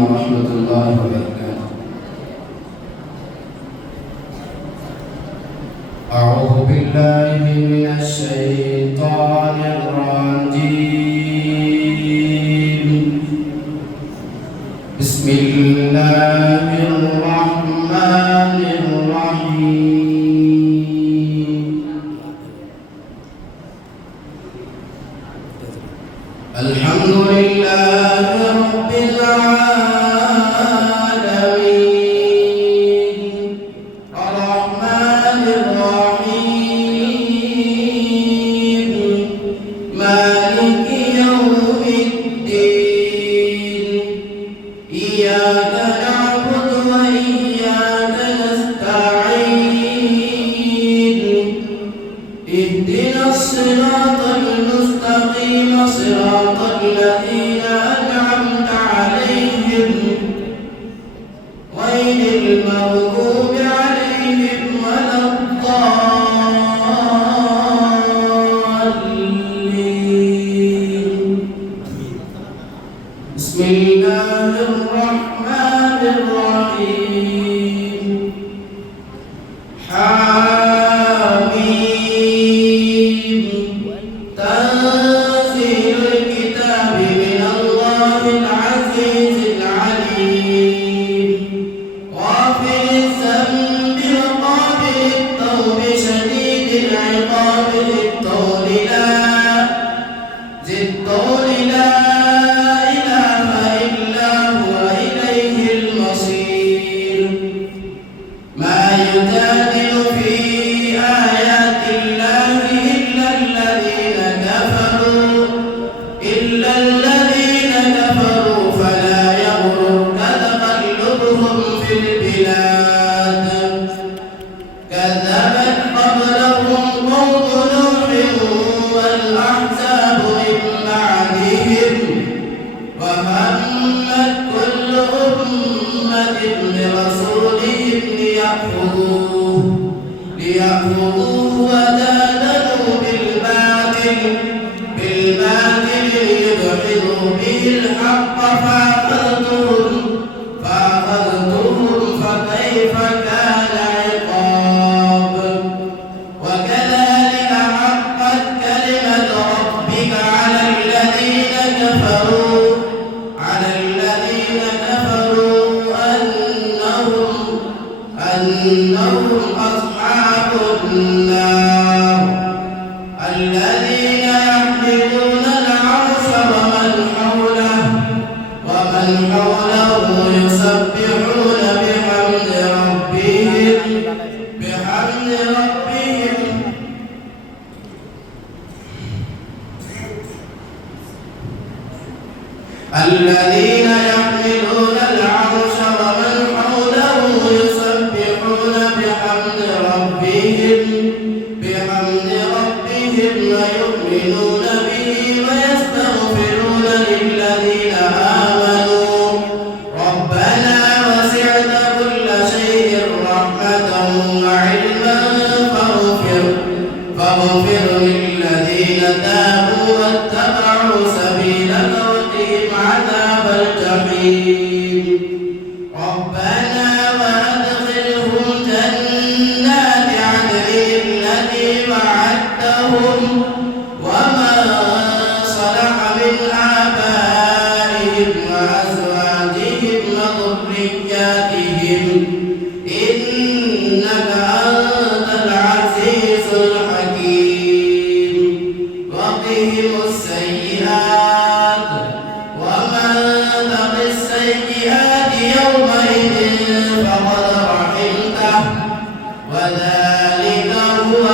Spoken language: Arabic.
ورحمة الله وبركاته. أعوذ بالله من الشيطان الرجيم. بسم الله الرحمن الرحيم. الحمد لله رب العالمين الرحمن الرحيم مالك يوم الدين إياك نعبد وإياك نستعين اهدنا الصراط المستقيم صراط الذين أنعمت عليهم غير المغضوب عليهم ولا الضالين. بسم الله الرحمن الرحيم. حميم تنزيل الكتاب من الله العزيز العليم غافر الذنب وقابل التوب شديد العقاب ذي الطول لا إله إلا هو إليه المصير. ما يجادل في آيات الله إلا الذين كفروا فلا يغررك تقلبهم في البلاد. كذبت قبلهم قوم نوح والأحزاب من بعدهم وهمت كل أمة برسولهم ليأخذوه وجادلوا بالباطل ليدحضوا به الحق فأخذتهم فكيف كان عقاب. وكذلك حقت كلمة ربك على الذين كفروا أنهم أصحاب النار. الذين يحملون العرش ومن حوله يسبحون بحمد ربهم الذين يحملون العرش ومن حوله يسبحون بحمد ربهم ويؤمنون به ويستغفرون للذين آمنوا ربنا وسعت كل شيء رحمة وعلما فاغفر للذين تابوا واتبعوا سبيلك وقهم عذاب الجحيم. ربنا وأدخلهم جنات عدن التي وعدتهم ومن صلح من آبائهم وأزواجهم وذرياتهم إنك أنت العزيز الحكيم. وقهم السيئات ومن تق السيئات يومئذ فقد رحمته وذلك هو